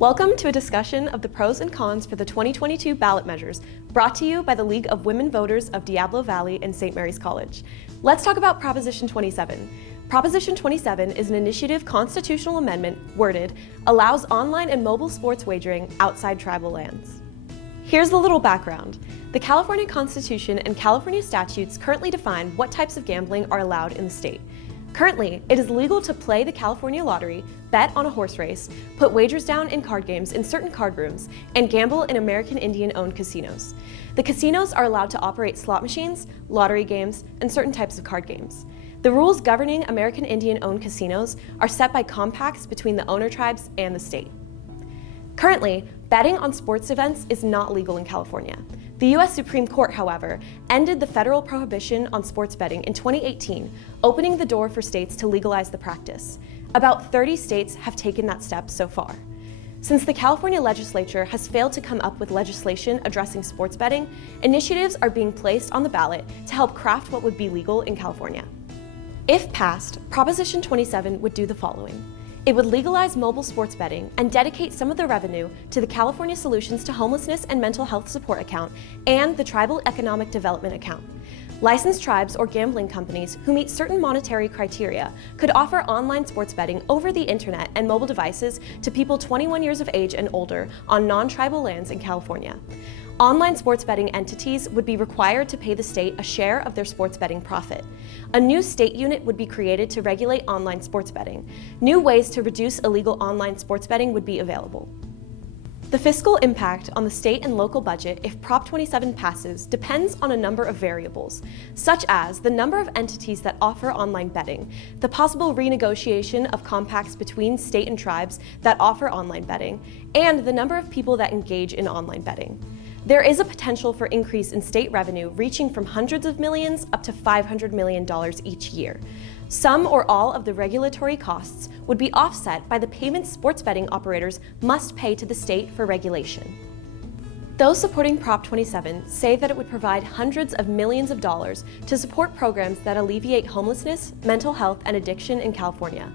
Welcome to a discussion of the pros and cons for the 2022 ballot measures, brought to you by the League of Women Voters of Diablo Valley and St. Mary's College. Let's talk about Proposition 27. Proposition 27 is an initiative constitutional amendment worded, allows online and mobile sports wagering outside tribal lands. Here's a little background. The California Constitution and California statutes currently define what types of gambling are allowed in the state. Currently, it is legal to play the California lottery, bet on a horse race, put wagers down in card games in certain card rooms, and gamble in American Indian-owned casinos. The casinos are allowed to operate slot machines, lottery games, and certain types of card games. The rules governing American Indian-owned casinos are set by compacts between the owner tribes and the state. Currently, betting on sports events is not legal in California. The U.S. Supreme Court, however, ended the federal prohibition on sports betting in 2018, opening the door for states to legalize the practice. About 30 states have taken that step so far. Since the California legislature has failed to come up with legislation addressing sports betting, initiatives are being placed on the ballot to help craft what would be legal in California. If passed, Proposition 27 would do the following. It would legalize mobile sports betting and dedicate some of the revenue to the California Solutions to Homelessness and Mental Health Support account and the Tribal Economic Development account. Licensed tribes or gambling companies who meet certain monetary criteria could offer online sports betting over the internet and mobile devices to people 21 years of age and older on non-tribal lands in California. Online sports betting entities would be required to pay the state a share of their sports betting profit. A new state unit would be created to regulate online sports betting. New ways to reduce illegal online sports betting would be available. The fiscal impact on the state and local budget if Prop 27 passes depends on a number of variables, such as the number of entities that offer online betting, the possible renegotiation of compacts between state and tribes that offer online betting, and the number of people that engage in online betting. There is a potential for increase in state revenue reaching from hundreds of millions up to $500 million each year. Some or all of the regulatory costs would be offset by the payments sports betting operators must pay to the state for regulation. Those supporting Prop 27 say that it would provide hundreds of millions of dollars to support programs that alleviate homelessness, mental health, and addiction in California.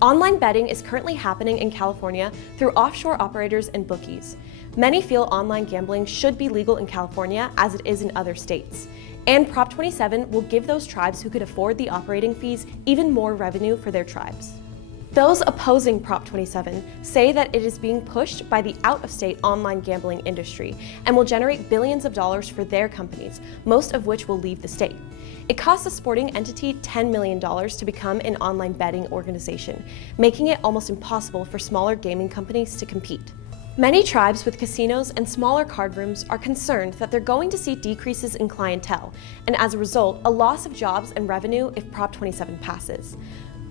Online betting is currently happening in California through offshore operators and bookies. Many feel online gambling should be legal in California as it is in other states. And Prop 27 will give those tribes who could afford the operating fees even more revenue for their tribes. Those opposing Prop 27 say that it is being pushed by the out-of-state online gambling industry and will generate billions of dollars for their companies, most of which will leave the state. It costs a sporting entity $10 million to become an online betting organization, making it almost impossible for smaller gaming companies to compete. Many tribes with casinos and smaller card rooms are concerned that they're going to see decreases in clientele, and as a result, a loss of jobs and revenue if Prop 27 passes.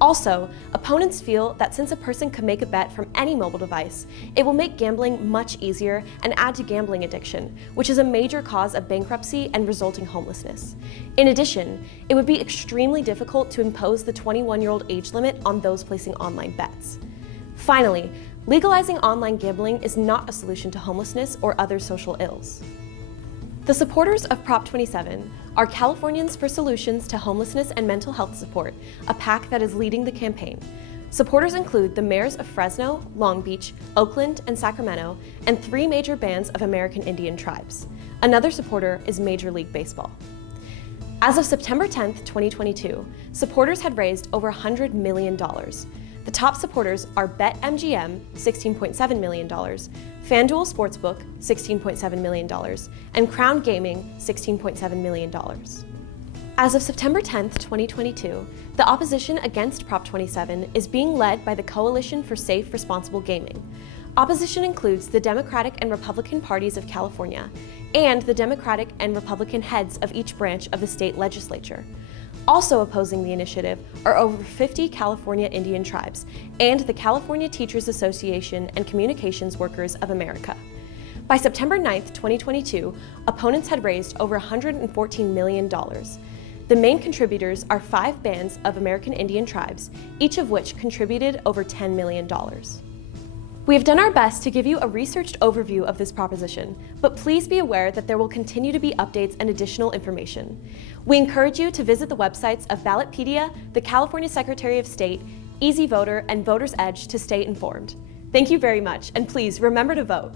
Also, opponents feel that since a person can make a bet from any mobile device, it will make gambling much easier and add to gambling addiction, which is a major cause of bankruptcy and resulting homelessness. In addition, it would be extremely difficult to impose the 21-year-old age limit on those placing online bets. Finally, legalizing online gambling is not a solution to homelessness or other social ills. The supporters of Prop 27 are Californians for Solutions to Homelessness and Mental Health Support, a PAC that is leading the campaign. Supporters include the mayors of Fresno, Long Beach, Oakland, and Sacramento, and 3 major bands of American Indian tribes. Another supporter is Major League Baseball. As of September 10, 2022, supporters had raised over $100 million. The top supporters are BetMGM, $16.7 million, FanDuel Sportsbook, $16.7 million, and Crown Gaming, $16.7 million. As of September 10, 2022, the opposition against Prop 27 is being led by the Coalition for Safe, Responsible Gaming. Opposition includes the Democratic and Republican parties of California and the Democratic and Republican heads of each branch of the state legislature. Also opposing the initiative are over 50 California Indian tribes and the California Teachers Association and Communications Workers of America. By September 9, 2022, opponents had raised over $114 million. The main contributors are 5 bands of American Indian tribes, each of which contributed over $10 million. We have done our best to give you a researched overview of this proposition, but please be aware that there will continue to be updates and additional information. We encourage you to visit the websites of Ballotpedia, the California Secretary of State, Easy Voter, and Voter's Edge to stay informed. Thank you very much, and please remember to vote.